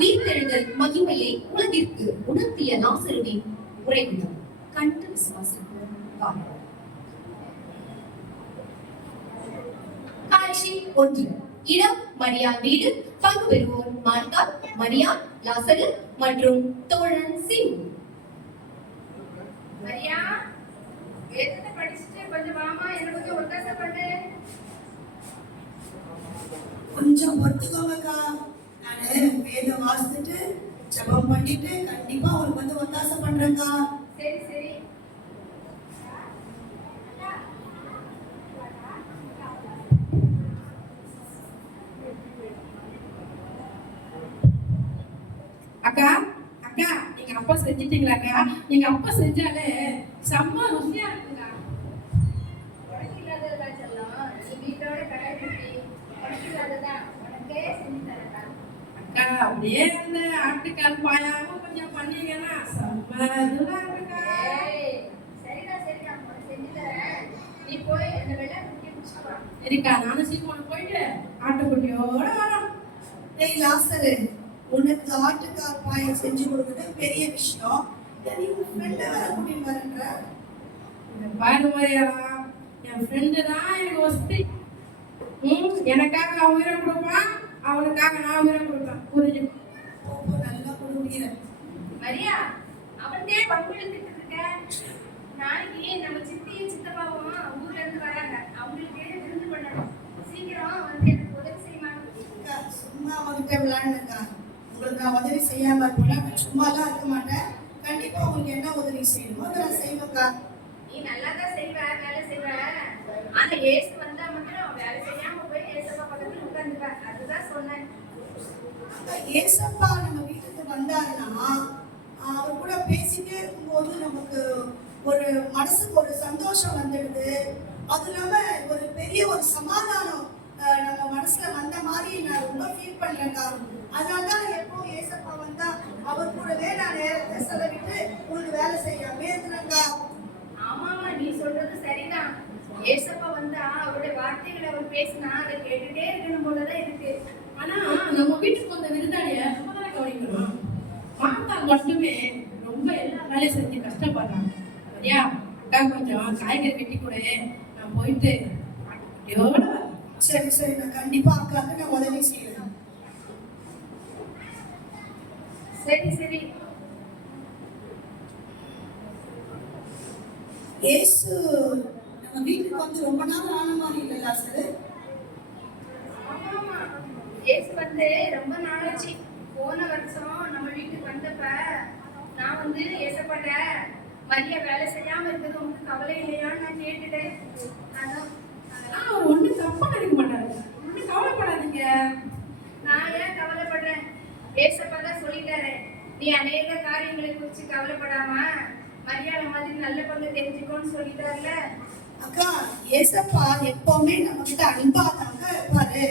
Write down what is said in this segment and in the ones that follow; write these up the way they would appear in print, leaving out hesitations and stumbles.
உயிர்த்தெழுதல் மகிமையை உலகிற்கு உணர்த்திய லாசருவின் உரைவிடம் கண்டு விசுவாசிப்போம். காட்சி 1. இடம் மரியாள் வீடு. பங்கு பெறுவோர் மார்த்தா, மரியாள், லாசரு மற்றும் தோழன் சிங். மரியா, வேதத்தை படிச்சுட்டு கொஞ்சம் வாமா, எனக்கு கொஞ்சம் ஒத்தாசை பண்ணு. கொஞ்சம் பொறுத்துக்கோங்கக்கா. நானு வேதம் வாசிச்சுட்டு ஜெபம் பண்ணிட்டு கண்டிப்பா உங்களுக்கு வந்து ஒத்தாசை பண்றேன்க்கா. சரி சரி. அக்கா அக்கா, எங்க அப்பா செஞ்சிட்டீங்களாக்கா? எங்க அப்பா செஞ்சாலே செம்ம ருசியா இருக்குக்கா. உனக்கு இல்லாததா செல்லம், நீ வீட்டோட கடைபிடி. உனக்கு இல்லாததா உனக்கே செஞ்சு தரேன்டா. அக்கா, அப்படியே அந்த ஆட்டுக்கால் பாயாம கொஞ்சம் பண்ணீங்கன்னா செம்ம இதுவா இருக்குக்கா. சரிடா சரிடா, உனக்கு செஞ்சு தரேன். நீ போய் அந்த வெள்ளை குட்டி குடிச்சிட்டு வா. சரிக்கா, நானும் சீக்கிரம் போயிட்டு ஆட்டுக்குட்டியோட வரோம். ஏய் லாசரு, உனக்கு ஆட்டுக்கால் பாயம் செஞ்சு கொடுக்குறது பெரிய விஷயம். நீ உன் ஃப்ரெண்டை வேற கூட்டிட்டு வரன்ற. பாரு மாதிரியா, என் ஃப்ரெண்டு தான் எனக்கு வசதி. எனக்காக அவன் உயிரை கொடுப்பான், அவனுக்காக நான் உயிரை கொடுப்பேன். புரிஞ்சு நல்லா கொடுக்குற மரியா, அவன்தே பங்குழுத்துட்டு இருக்க. நாளைக்கு நம்ம சித்தியும் சித்தப்பாவும் ஊர்ல இருந்து வராங்க. அவங்களுக்கு விருந்து பண்ணணும். சீக்கிரம் வந்து எனக்கு உதவி செய்யணும். சும்மா அவன்கிட்ட விளையாடுங்கக்கா. உங்களுக்கு நான் உதவி செய்யாம இருப்பேன். சும்மாலாம் இருக்க மாட்டேன். கண்டிப்பா உங்களுக்கு என்ன உதவி செய்யணுமோ அதை நான் செய்வேக்கா. நீ நல்லா தான் செய்வ, வேலை செய்வ. ஆனா ஏசு வந்தா மட்டும் வேலை செய்யாம போய் ஏசப்பா பக்கத்துல உட்கார்ந்துப்ப. அதுதான் சொன்னேன். ஏசப்பா நம்ம வீட்டுக்கு வந்தாருன்னா அவர் கூட பேசிட்டே இருக்கும்போது நமக்கு ஒரு மனசுக்கு ஒரு சந்தோஷம் வந்துடுது. அது இல்லாம ஒரு பெரிய ஒரு சமாதானம் நம்ம மனசுல வந்த மாதிரி நான் ரொம்ப ஃபீல் பண்றேன்க்கா. அதனாலதான் எப்போ ஏசப்பா வந்தா அவர் கூடவே நான் நேரத்தை செலவிட்டு உங்களுக்கு வேலை செய்யாம இருக்கிறேன்க்கா. ஆமாமா, நீ சொல்றது சரிதான். ஏசப்பா வந்தா அவருடைய வார்த்தைகளை அவர் பேசினா அதை கேட்டுட்டே இருக்கணும் போலதான் இருக்கு. ஆனா நம்ம வீட்டுக்கு வந்த விருந்தாளிய ரொம்ப தானே கவனிக்கணும். மாத்தா மட்டுமே ரொம்ப எல்லா வேலையும் செஞ்சு கஷ்டப்படுறாங்க. சரியா அக்கா, கொஞ்சம் காய்கறி வெட்டி கூட நான் போயிட்டு எவ்வளோ. சரி சரி, நான் கண்டிப்பா அக்காவுக்கு நான் உதவி செய்யறேன். சரி சரி. ஏசு நம்ம வீட்டுக்கு வந்து ரொம்ப நாள் ஆன மாதிரி இல்லையா சார்? ஆமாமா, ஏசு வந்து ரொம்ப நாளாச்சு. போன வருஷம் நம்ம வீட்டுக்கு வந்தப்ப நான் வந்து ஏசப்பட்ட மரியா வேலை செய்யாம இருக்கிறது உங்களுக்கு கவலை இல்லையான்னு நான் கேட்டுட்டேன். அதெல்லாம் அவர் ஒன்றும் தப்பா நினைக்க மாட்டாரு. ஒன்றும் கவலைப்படாதீங்க. நான் ஏன் கவலைப்படுறேன்? ஏசப்பா தான் சொல்லிட்டாரு, நீ அநேக காரியங்களை குறிச்சு கவலைப்படாம மரியாதை மாதிரி நல்ல பங்கு தெரிஞ்சுக்கோன்னு சொல்லிட்டாருல. அக்கா, ஏசப்பா எப்பவுமே நம்ம கிட்ட அன்பாதாங்க இருப்பாரு.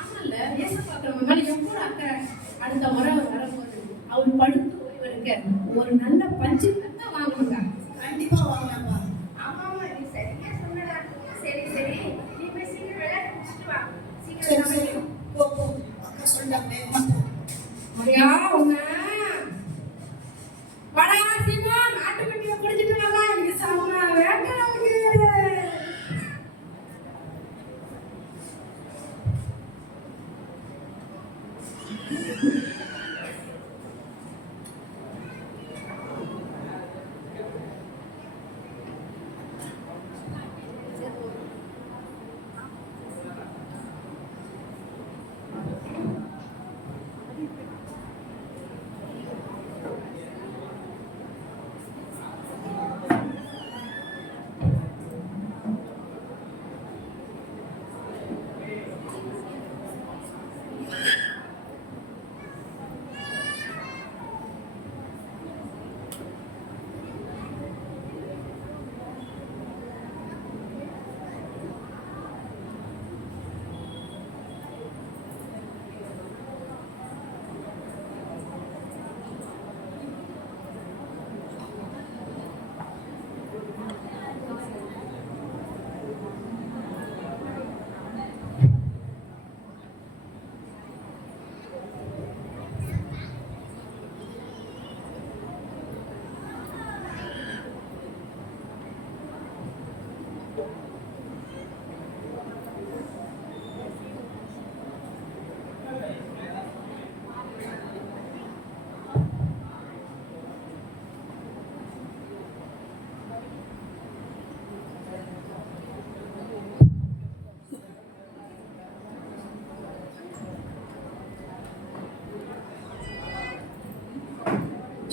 ஆமால, ஏசப்பாக்கு நம்ம மேல எவ்வளவு அக்கறை. அடுத்த முறை அவர் வரும்போது அவர் படுத்து ஓய்வெடுக்க ஒரு நல்ல பஞ்சு தான் வாங்கணுங்க. கண்டிப்பா வாங்கலாம்ப்பா. ஆமாமா, நீ சரியா சொன்னடா. சரி சரி, நீ போய் சீக்கிரம் விளையாட முடிச்சுட்டு வா. சரி சீக்கிரம் சரி, போ போ. அக்கா சொல்லிட்டாங்க. மரியா, உன்ன வடா சீமான் ஆட்டுக்குட்டியை பிடிச்சிட்டு வரா. நீ சாப்பிட வேண்டாம் நமக்கு.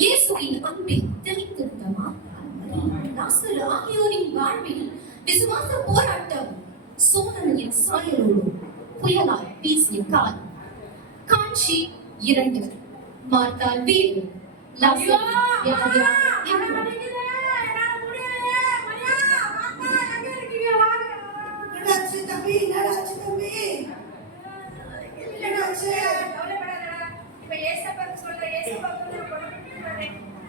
இயேசுவின் அன்பில் தெளித்திருந்த மார்த்தாள், மரியாள், லாசரு ஆகியோரின் வாழ்வில் விசுவாச போராட்டம் சோதனையின் சாயலோடு புயலாய் வீசிய கால். காட்சி 2. மார்த்தாள் வீடு, லாசரு வியாதியாய் இருந்தார். என்னாச்சு தம்பி? என்னாச்சு தம்பி? என்னாச்சு? இப்ப ஏசப்பாக்கு சொல்ல ஏசப்பாக்கு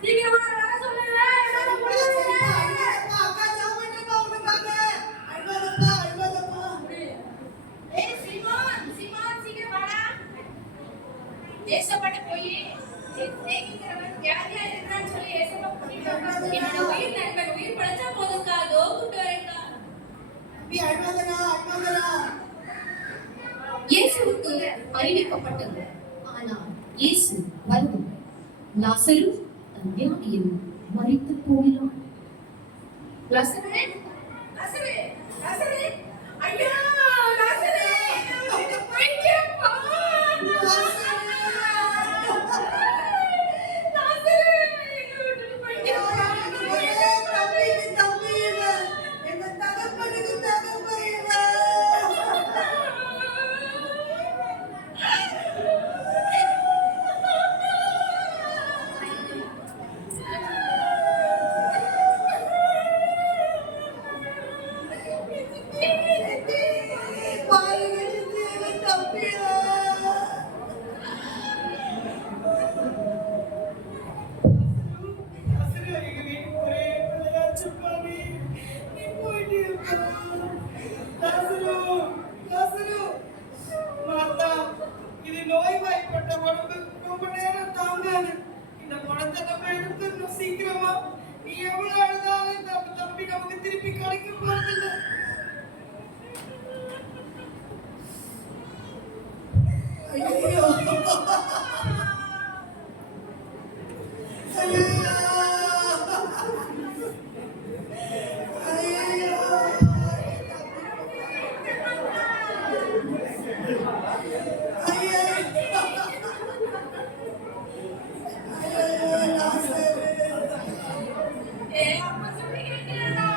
சீக்கிரமா வர சொல்லுங்க. அக்கா ஜாம் பண்றப்பா உனக்காக. அழுவாதப்பா, அழுவாதப்பா. ஏய் சீமான், சீமான் சீக்கிரம் வாடா. ஏசப்பாட்ட போய் தேகிக்கிறவன் வியாதியா இருக்கிறான்னு சொல்லி ஏசப்பா கூட்டிட்டு வந்தாங்க. என்னோட உயிர் நண்பன் உயிர் படைச்சா போதும்க்கா, அதோ கூட்டு வரேன்க்கா. தம்பி அழுவாதடா, அழுவாதடா. இயேசுவுக்கு அறிவிக்கப்பட்டது. ஆனால் இயேசு வரவில்லை. லாசரு தன் வியாதியில் மரித்து போகிறான். லாசரு, லாசரு, லாசரு. ஐயா, லாசரு. பைத்தியப்பா. லாசரு, எங்க வீட்டுக்கு பைத்தியப்பா. தம்பி, தம்பி இவன். எங்க தகப்பனுக்கு தகப்பன் இவன். பாருங்க, இது இவன் தம்பியா. இது நோய்வாய்ப்பட்ட உடம்பு ரொம்ப நேரம் தாங்காது. இந்த பணத்தை நம்ம எடுத்துடணும் சீக்கிரமா. நீ எவ்வளவு அழுதாலும் இந்த தம்பி நமக்கு திருப்பி கிடைக்க போறதில்லை. ஐயோ. ஏய் அப்பா சொல்லி கேட்டீங்களா?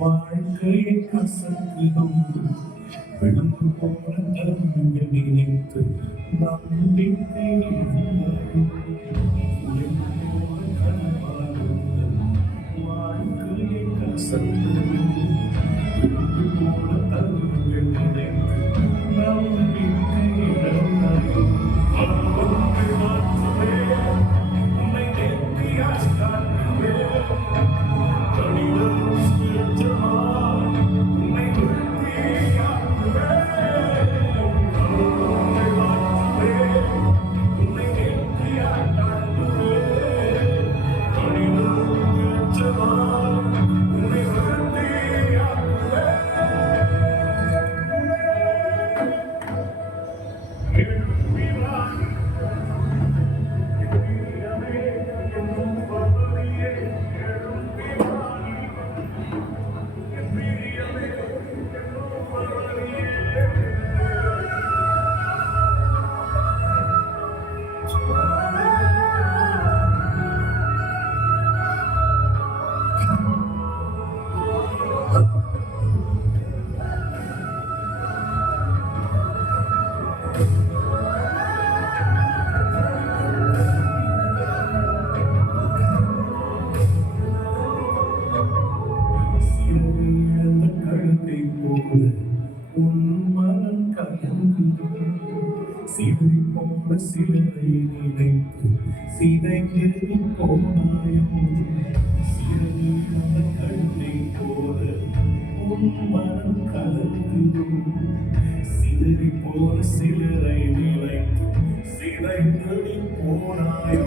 வாழ்க்கையை கசக்கிடும் விழுந்து போன தருணங்கள் நினைத்து நம்பிக்கை வாழ்க்கையை கசக்கிடும் விழுந்து போன தருணங்கள் நினைத்து நம்பிக்கை உன்னை நேர்த்தியாய் காட்டுவேன். Oh சிலரை நினைத்து சிதைந்து போனாயோ சிறகு அந்த கண்ணை போல உன் மனம் கலங்குதோ சிதறி போன சிலரை நினைத்து சிதைந்து போனாயோ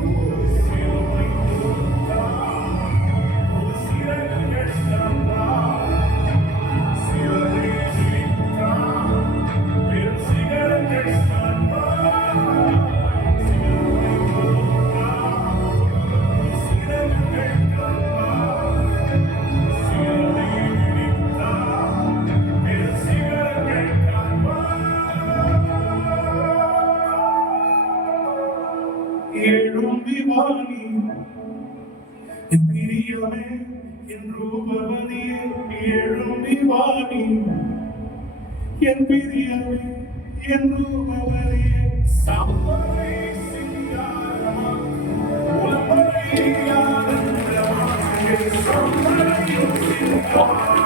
சிலுவை கொடுத்தார் ஒரு சிறகுகள் தந்தார் சிலரை நினைத்தார் வெறும் சிகரங்கள் தந்தார் சிலுவை கொடுத்தார் ஒரு சிறகுகள் தந்தார் சிலரை நினைத்தார் வெறும் சிகரங்கள் எழும்பி வாணி என் பிரியமே என் ரூபவதியே எழும்பி வாணி என் பிரியமே என் ரூபவதியே சம்பரை சிங்காரமா உலகை ஆனந்தமாகவே சம்பரை சிங்காரமா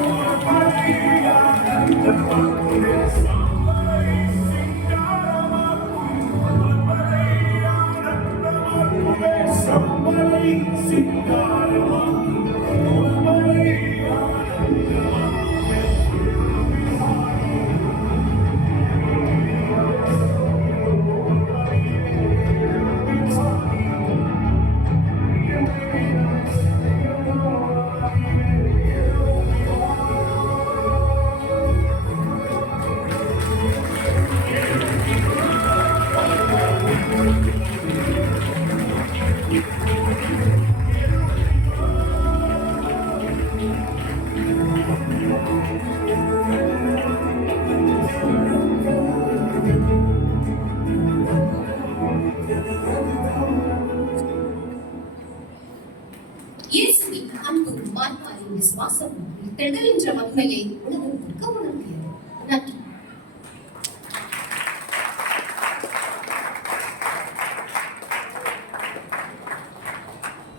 உலகை ஆனந்தமாகவே சம்பரை சிங்காரமா சம்பரை சிங்காரமா உலகை இயேசுவின் அன்பும் மார்த்தாரின் விசுவாசமும் திகழ்கின்ற மகிமையை உலகத்திற்கு உணர்த்தியது. நன்றி.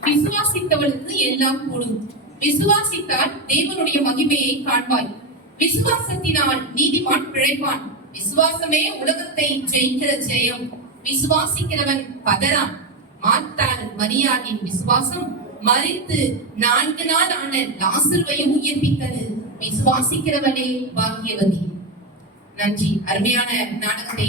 விசுவாசித்தவனுக்கு எல்லாம் கூடும். விசுவாசித்தால் தேவனுடைய மகிமையை காண்பாய். விசுவாசத்தினால் நீதிமான் பிழைப்பான். விசுவாசமே உலகத்தை ஜெயிக்கிற ஜெயம். விசுவாசிக்கிறவன் பதறான். மார்த்தாள் மரியாளின் விசுவாசம் மரித்து 4 நாள் ஆன லாசருவையும் உயிர்ப்பித்தது. விசுவாசிக்கிறவனே பாக்கியவதி. நன்றி. அருமையான நாடகத்தை